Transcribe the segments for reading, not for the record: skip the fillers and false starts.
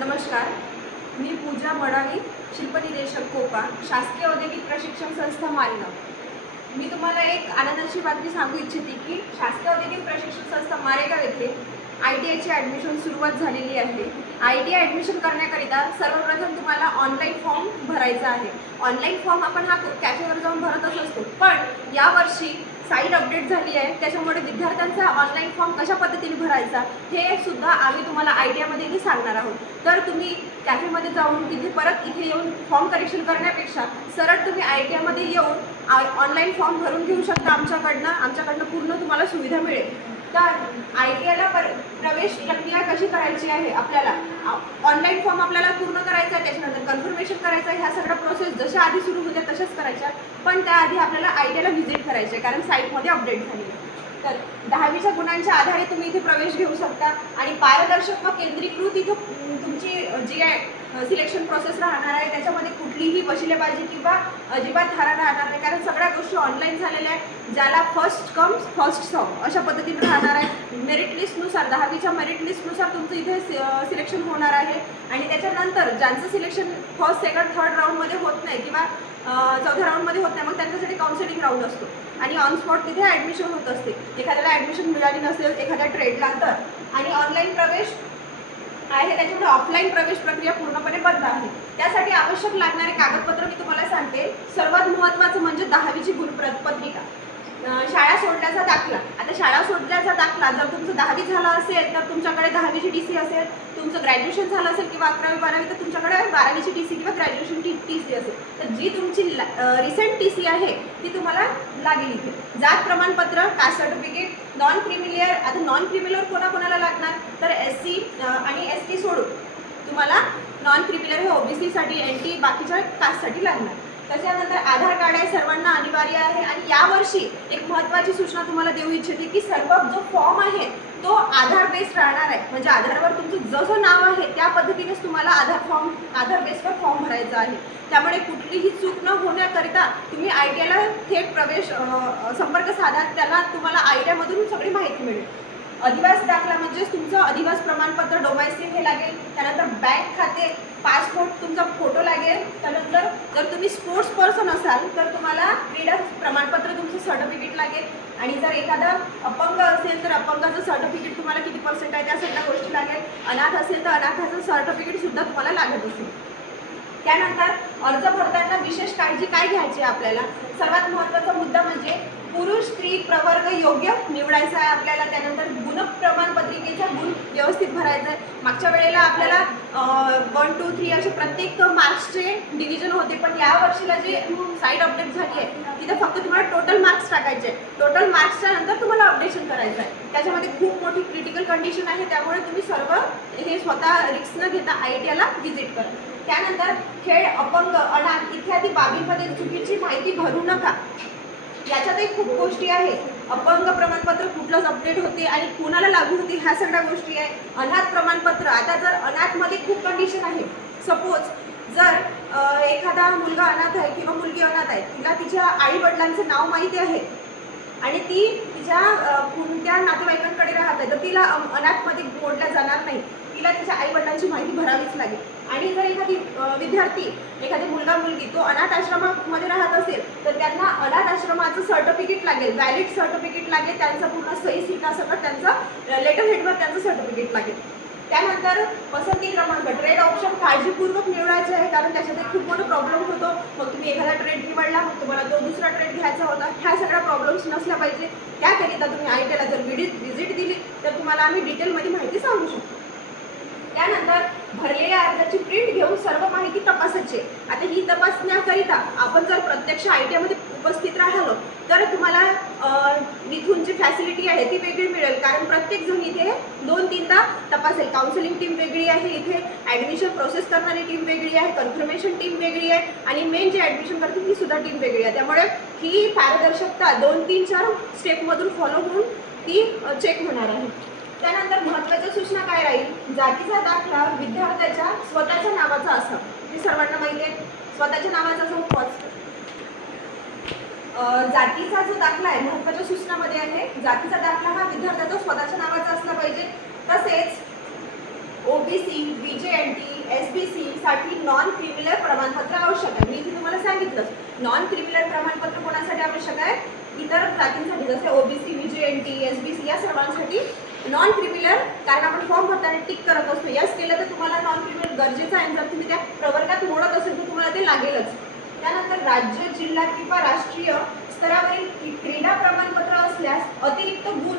नमस्कार, मी पूजा मडावी, शिल्पनिदेशक कोपा, शासकीय औद्योगिक प्रशिक्षण संस्था मारेगाव। मी तुम्हाला एक आनंदाची बातमी सांगू इच्छिते की शासकीय औद्योगिक प्रशिक्षण संस्था मारेगाव येथे ITIची ॲडमिशन सुरुवात झालेली आहे। ITI ॲडमिशन करण्याकरिता सर्वप्रथम तुम्हाला ऑनलाईन फॉर्म भरायचा आहे। ऑनलाईन फॉर्म आपण हा कॅफेवर जाऊन भरतच असतो, पण यावर्षी साईट अपडेट झाली आहे, त्याच्यामुळे विद्यार्थ्यांचा ऑनलाईन फॉर्म कशा पद्धतीने भरायचा हे सुद्धा आम्ही तुम्हाला ITIमध्ये इथे सांगणार आहोत। तर तुम्ही कॅफेमध्ये जाऊन तिथे परत इथे येऊन फॉर्म करेक्शन करण्यापेक्षा सरळ तुम्ही ITIमध्ये येऊन ऑनलाईन फॉर्म भरून घेऊ शकता आमच्याकडनं पूर्ण तुम्हाला सुविधा मिळेल। तर ITIला प्रवेश प्रक्रिया कशी करायची आहे, आपल्याला ऑनलाईन फॉर्म आपल्याला पूर्ण करायचा आहे, त्याच्यानंतर कन्फर्मेशन करायचं आहे, ह्या सगळ्या प्रोसेस जशा आधी सुरू होत्या तशाच करायच्या, पण त्याआधी आपल्याला ITIला व्हिजिट करायचे आहे कारण साईटमध्ये अपडेट झाली आहे। तर 10वीच्या गुणांच्या आधारे तुम्ही इथे प्रवेश घेऊ शकता आणि पारदर्शक व केंद्रीकृत इथं तुमची जी सिलेक्शन प्रोसेस राहणार आहे त्याच्यामध्ये कुठलीही वशिलेबाजी किंवा अजिबात धारा राहणार नाही, कारण सगळ्या गोष्टी ऑनलाईन झालेल्या आहेत। ज्याला फर्स्ट कम्स फर्स्ट सर्व अशा पद्धतीने राहणार आहे। मेरिट लिस्टनुसार 10वीच्या मेरिट लिस्टनुसार तुमचं इथे सिलेक्शन होणार आहे आणि त्याच्यानंतर ज्यांचं सिलेक्शन फर्स्ट सेकंड थर्ड राऊंडमध्ये होत नाही किंवा चौथ्या राऊंडमध्ये होत नाही, मग त्यांच्यासाठी काउन्सिलिंग राऊंड असतो आणि ऑन स्पॉट तिथे ॲडमिशन होत असते। एखाद्याला ॲडमिशन मिळाली नसेल एखाद्या ट्रेडला तर, आणि ऑनलाईन प्रवेश आहे त्याच्यामुळे ऑफलाईन प्रवेश प्रक्रिया पूर्णपणे बंद आहे। त्यासाठी आवश्यक लागणारे कागदपत्र मी तुम्हाला सांगते। सर्वात महत्त्वाचं म्हणजे 10वीची गुणपत्रिका, शाळा सोडल्याचा दाखला। आता शाळा सोडल्याचा दाखला जर तुमचं 10वी झालं असेल तर तुमच्याकडे 10वीची TC असेल, तुमचं ग्रॅज्युएशन झालं असेल किंवा 11वी 12वी तर तुमच्याकडे 12वीची TC किंवा ग्रॅज्युएशन TC असेल, तर जी तुमची रिसेंट TC आहे ती तुम्हाला लागेल इथे। जात प्रमाणपत्र, कास्ट सर्टिफिकेट, नॉन क्रिमिलियर। आता नॉन क्रिमिलियर कोणाकोणाला लागणार तर SC आणि ST सोडून तुम्हाला नॉन क्रिमिलियर हे OBC साठी, NT बाकीच्या कास्टसाठी लागणार। त्याच्यानंतर आधार कार्ड आहे, सर्वांना अनिवार्य आहे। आणि यावर्षी एक महत्त्वाची सूचना तुम्हाला देऊ इच्छिते की सर्व जो फॉर्म आहे तो आधार बेस्ड राहणार आहे, म्हणजे आधारवर तुमचं जसं नाव आहे त्या पद्धतीनेच तुम्हाला आधार बेसवर फॉर्म भरायचा आहे। त्यामुळे कुठलीही चूक न होण्याकरिता तुम्ही ITIला थेट प्रवेश संपर्क साधा, त्याला तुम्हाला ITIमधून सगळी माहिती मिळेल। अधिवास दाखला म्हणजे तुमचं अधिवास प्रमाणपत्र, डोमेस्टिक हे लागेल। त्यानंतर बँक खाते, पासपोर्ट, तुमचा फोटो लागेल। त्यानंतर जर तुम्ही स्पोर्ट्स पर्सन असाल तर तुम्हाला क्रीडा प्रमाणपत्र, तुमचं सर्टिफिकेट लागेल। आणि जर एखादा अपंग असेल तर अपंगाचं सर्टिफिकेट, तुम्हाला किती पर्सेंट आहे त्या सगळ्या गोष्टी लागेल। अनाथ असेल तर अनाथाचं सर्टिफिकेट सुद्धा तुम्हाला लागत असेल। त्यानंतर अर्ज भरताना विशेष काळजी काय घ्यायची आपल्याला, सर्वात महत्त्वाचा मुद्दा म्हणजे पुरुष स्त्री प्रवर्ग योग्य निवडायचा आहे आपल्याला। त्यानंतर गुण प्रमाणपत्रिकेचा गुण व्यवस्थित भरायचा आहे। मागच्या वेळेला आपल्याला 1 2 3 असे प्रत्येक मार्क्सचे डिव्हिजन होते, पण या वर्षीला जे साईट अपडेट झाली आहे तिथे फक्त तुम्हाला टोटल मार्क्स टाकायचे आहे। टोटल मार्क्सच्या नंतर तुम्हाला अपडेशन करायचं आहे। त्याच्यामध्ये खूप मोठी क्रिटिकल कंडिशन आहे, त्यामुळे तुम्ही सर्व हे स्वतः रिस्क न घेता ITIला व्हिजिट करा। त्यानंतर खेळ, अपंग, अनाथ इत्यादी बाबींमध्ये चुकीची माहिती भरू नका। याच्यातही खूप गोष्टी आहेत। अपंग प्रमाणपत्र कुठलंच अपडेट होते आणि कोणाला लागू होते ह्या सगळ्या गोष्टी आहे। अनाथ प्रमाणपत्र, आता जर अनाथमध्ये खूप कंडिशन आहे। सपोज जर एखादा मुलगा अनाथ आहे किंवा मुलगी अनाथ आहे, तिला तिच्या आई वडिलांचं नाव माहिती आहे आणि ती तिच्या कोणत्या नातेवाईकांकडे राहत आहे तर तिला अनाथमध्ये मोडल्या जाणार नाही, तिला तिच्या आई वडिलांची माहिती भरावीच लागेल। आणि जर एखादी विद्यार्थी, एखादी मुलगा मुलगी तो अनाथ आश्रमामध्ये राहत असेल तर त्यांना अनाथ आश्रमाचं सर्टिफिकेट लागेल, व्हॅलिड सर्टिफिकेट लागेल, त्यांचा पूर्ण सही सिक्का सकट त्यांचं लेटर हेडवर त्यांचं सर्टिफिकेट लागेल। त्यानंतर पसंती क्रमांक, ट्रेड ऑप्शन काळजीपूर्वक निवडायचे आहे कारण त्याच्यात खूप मोठा प्रॉब्लेम होतो। मग तुम्ही एखादा ट्रेड निवडला, मग तुम्हाला दुसरा ट्रेड घ्यायचा होता, ह्या सगळ्या प्रॉब्लेम्स नसल्या पाहिजे। त्याकरिता तुम्ही ITIला जर व्हिजिट दिली तर तुम्हाला आम्ही डिटेलमध्ये माहिती सांगू शकतो। त्यानंतर भरलेल्या अर्जाची प्रिंट घेऊन सर्व माहिती तपासायची। आता ही तपासण्याकरिता आपण जर प्रत्यक्ष ITIमध्ये उपस्थित राहिलो तर तुम्हाला इथून जी फॅसिलिटी आहे ती वेगळी मिळेल, कारण प्रत्येक जण इथे 2-3दा तपासेल। काउन्सिलिंग टीम वेगळी आहे, इथे ॲडमिशन प्रोसेस करणारी टीम वेगळी आहे, कन्फर्मेशन टीम वेगळी आहे आणि मेन जे ॲडमिशन करते ती सुद्धा टीम वेगळी आहे। त्यामुळे ही पारदर्शकता 2-3-4 स्टेपमधून फॉलो होऊन ती चेक होणार आहे। त्यानंतर महत्त्वाच्या सूचना काय राहील, जातीचा दाखला विद्यार्थ्याच्या स्वतःच्या नावाचा असावा। हे सर्वांना माहिती आहे, स्वतःच्या नावाचा जो जातीचा जो दाखला आहे महत्त्वाच्या सूचनामध्ये आहे, जातीचा दाखला हा विद्यार्थ्याचा स्वतःच्या नावाचा असला पाहिजे। तसेच ओबीसी, बीजेएनटी, एसबीसी साठी नॉन क्रिमिनल प्रमाणपत्र आवश्यक आहे. मी इथे तुम्हाला सांगितलं नॉन क्रिमिनल प्रमाणपत्र कोणासाठी आवश्यक आहे? इतर जातींसाठी, जसे ओबीसी, बीजेएनटी, एसबीसी या सर्वांसाठी नॉन क्रिमिनल, कारण आपण फॉर्म भरताना टिक करत असतो. यस केलं तर तुम्हाला नॉन क्रिमिनल गरजेचं आहे. जर तुम्ही त्या प्रवर्गात मोडत असेल तर तुम्हाला ते लागेलच. त्यानंतर राज्य, जिल्हा किंवा राष्ट्रीय स्तरावरील क्रीडा प्रमाणपत्र असल्यास अतिरिक्त गुण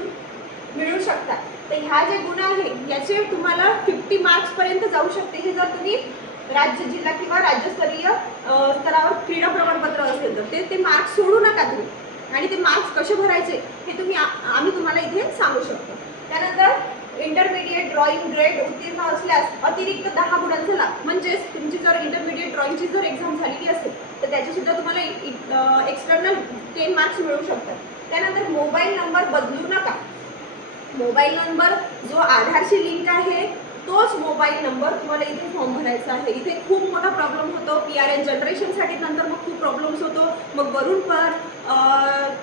मिळू शकतात. तर ह्या जे गुण आहे याचे तुम्हाला 50 मार्क्स पर्यंत जाऊ शकते. हे जर तुम्ही राज्य, जिल्हा किंवा राज्यस्तरीय स्तरावर क्रीडा प्रमाणपत्र असेल तर ते मार्क्स सोडू नका तुम्ही. आणि ते मार्क्स कसे भरायचे हे आम्ही तुम्हाला इथे सांगू शकतो. त्यानंतर इंटरमिडिएट ड्रॉइंग ग्रेड उत्तीर्ण असल्यास अतिरिक्त 10 गुणांचा लाभ. म्हणजेच तुमची जर इंटरमिडिएट ड्रॉइंगची जर एक्झाम झालेली असेल तर त्याची सुद्धा तुम्हाला एक्सटर्नल 10 मार्क्स मिळू शकतात. त्यानंतर मोबाईल नंबर बदलू नका. मोबाईल नंबर जो आधारशी लिंक आहे तोच मोबाईल नंबर तुम्हाला इथे फॉर्म भरायचा आहे. इथे खूप मोठा प्रॉब्लेम होतो. PRN जनरेशनसाठी नंतर मग खूप प्रॉब्लेम्स होतो. मग वरून पण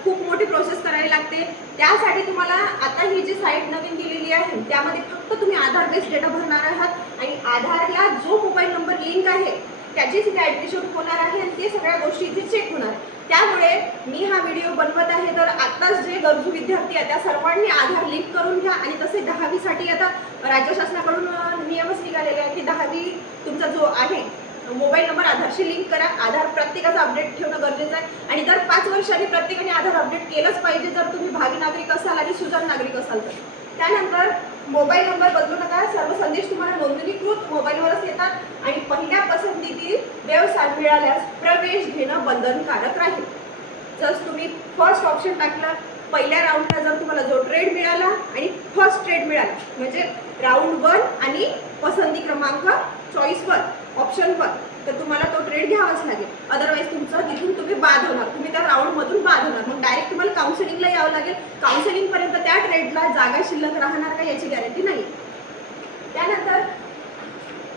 खूप मोठी प्रोसेस करावी लागते. त्यासाठी तुम्हाला आता ही जी साईट नवीन दिलेली आहे त्यामध्ये फक्त तुम्ही आधार बेस्ड डेटा भरणार आहात आणि आधारला जो मोबाईल नंबर लिंक आहे त्याचीच इथे ॲडमिशन होणार आहे आणि ते सगळ्या गोष्टी इथे चेक होणार. त्यामुळे मी हा व्हिडिओ बनवत आहे तर आत्ताच जे गरजू विद्यार्थी आहेत त्या सर्वांनी आधार लिंक करून घ्या. आणि तसे 10वीसाठी आता राज्य शासनाकडून नियमच निघालेले आहे की 10वी तुमचा जो आहे मोबाईल नंबर आधारशी लिंक करा. आधार प्रत्येकाचं अपडेट ठेवणं गरजेचं आहे आणि दर 5 वर्षांनी प्रत्येकाने आधार अपडेट केलंच पाहिजे जर तुम्ही भावी नागरिक असाल आणि सुजाण नागरिक असाल तर. त्यानंतर मोबाईल नंबर बदलू नका. सर्व संदेश तुम्हाला नोंदणीकृत मोबाईलवरच येतात आणि पहिल्या पसंतीतील व्यवसाय मिळाल्यास प्रवेश घेणं बंधनकारक राहील. जर तुम्ही फर्स्ट ऑप्शन टाकलं, पहिल्या राऊंडला जर तुम्हाला जो ट्रेड मिळाला आणि फर्स्ट ट्रेड मिळाला म्हणजे राऊंड 1 आणि पसंती क्रमांक चॉईस 1 ऑप्शन 1 तर तुम्हाला तो ट्रेड घ्यावाच लागेल. अदरवाईज तुमचं तिथून तुम्ही बाद होणार, तुम्ही त्या राऊंडमधून बाद होणार. मग डायरेक्ट तुम्हाला काउन्सिलिंगला यावं लागेल. काउन्सिलिंगपर्यंत त्या ट्रेडला जागा शिल्लक राहणार का याची गॅरंटी नाही. त्यानंतर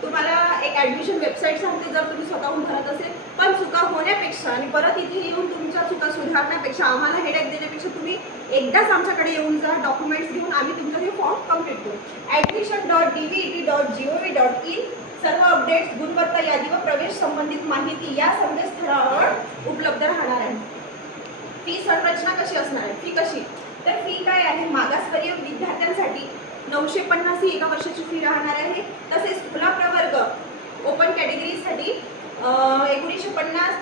तुम्हाला एक ॲडमिशन वेबसाईट सांगते जर तुम्ही स्वतःहून भरत असेल. पण चुका होण्यापेक्षा आणि परत इथे येऊन तुमच्या चुका सुधारण्यापेक्षा आम्हाला हेडेक देण्यापेक्षा तुम्ही एकदाच आमच्याकडे येऊन जा. डॉक्युमेंट्स घेऊन आम्ही तुमचं हे फॉर्म कम्प्लीट करू. admission.dvet.gov.in सर्व अपडेट्स, गुणवत्ता यादी व प्रवेश संबंधित माहिती या संकेतस्थळावर उपलब्ध राहणार आहे. फी संरचना कशी असणार आहे? फी कशी? तर फी काय आहे? मागासवर्गीय विद्यार्थ्यांसाठी 950 ही एका वर्षाची फी राहणार आहे. तसेच खुला प्रवर्ग ओपन कॅटेगरीसाठी 1950,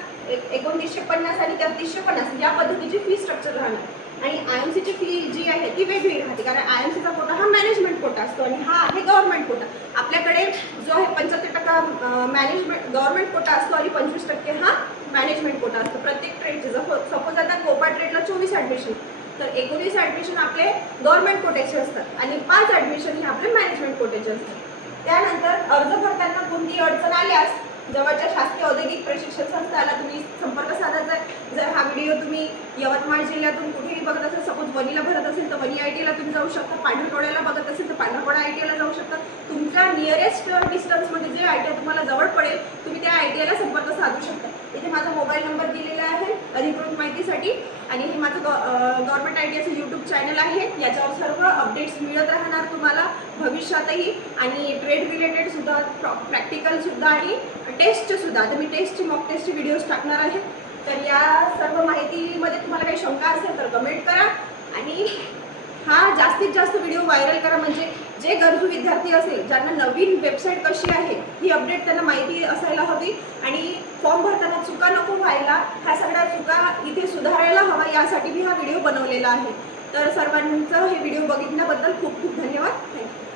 1950 आणि 3350 या पद्धतीची फी स्ट्रक्चर राहणार. आणि IMCची फी जी आहे ती वेगळी राहते कारण IMCचा कोटा हा मॅनेजमेंट कोटा असतो आणि हा आहे गव्हर्नमेंट कोटा. आपल्याकडे जो आहे 75% मॅनेजमेंट गव्हर्नमेंट कोटा असतो आणि 25% हा मॅनेजमेंट कोटा असतो प्रत्येक ट्रेडचे. सपोज आता कोपा ट्रेडला 24 ॲडमिशन तर 19 ॲडमिशन आपले गव्हर्नमेंट कोट्याचे असतात आणि 5 ॲडमिशन हे आपले मॅनेजमेंट कोट्याचे असतात. त्यानंतर अर्ज भरताना कोणती अडचण आल्यास जवळच्या शासकीय औद्योगिक प्रशिक्षण संस्थेला तुम्ही संपर्क साधायचा आहे. जर हा व्हिडिओ तुम्ही यवतमाळ जिल्ह्यातून कुठेही बघत असेल, सपोज वणीला भरत असेल तर वणी ITला तुम्ही जाऊ शकता. पांढरकवड्याला बघत असेल तर पांढरकवडा ITला जाऊ शकता. तुमच्या नियरेस्ट डिस्टन्समध्ये जे ITI तुम्हाला जवळ पडेल तुम्ही त्या ITIला संपर्क साधू शकता. इथे माझा मोबाईल नंबर दिलेला आहे अधिकृत माहितीसाठी आणि हे माझं गव्हर्नमेंट ITIचं यूट्यूब चॅनल आहे. याच्यावर सर्व अपडेट्स मिळत राहणार तुम्हाला भविष्यातही आणि ट्रेड रिलेटेड सुद्धा, प्रॅक्टिकल सुद्धा आणि टेस्टचे सुद्धा. तर मी टेस्टची मॉक टेस्टचे व्हिडिओज टाकणार आहे. तर या सर्व माहितीमध्ये तुम्हाला काही शंका असेल तर कमेंट करा आणि हा जास्तीत जास्त व्हिडिओ व्हायरल करा. म्हणजे जे गरजू विद्यार्थी असेल ज्यांना नवीन वेबसाईट कशी आहे ही अपडेट त्यांना माहिती असायला हवी आणि फॉर्म भरताना चुका नको व्हायला, ह्या सगळ्या चुका इथे सुधारायला हवा यासाठी मी हा व्हिडिओ बनवलेला आहे. तर सर्वांचं हे व्हिडिओ बघितल्याबद्दल खूप खूप धन्यवाद. थँक्यू.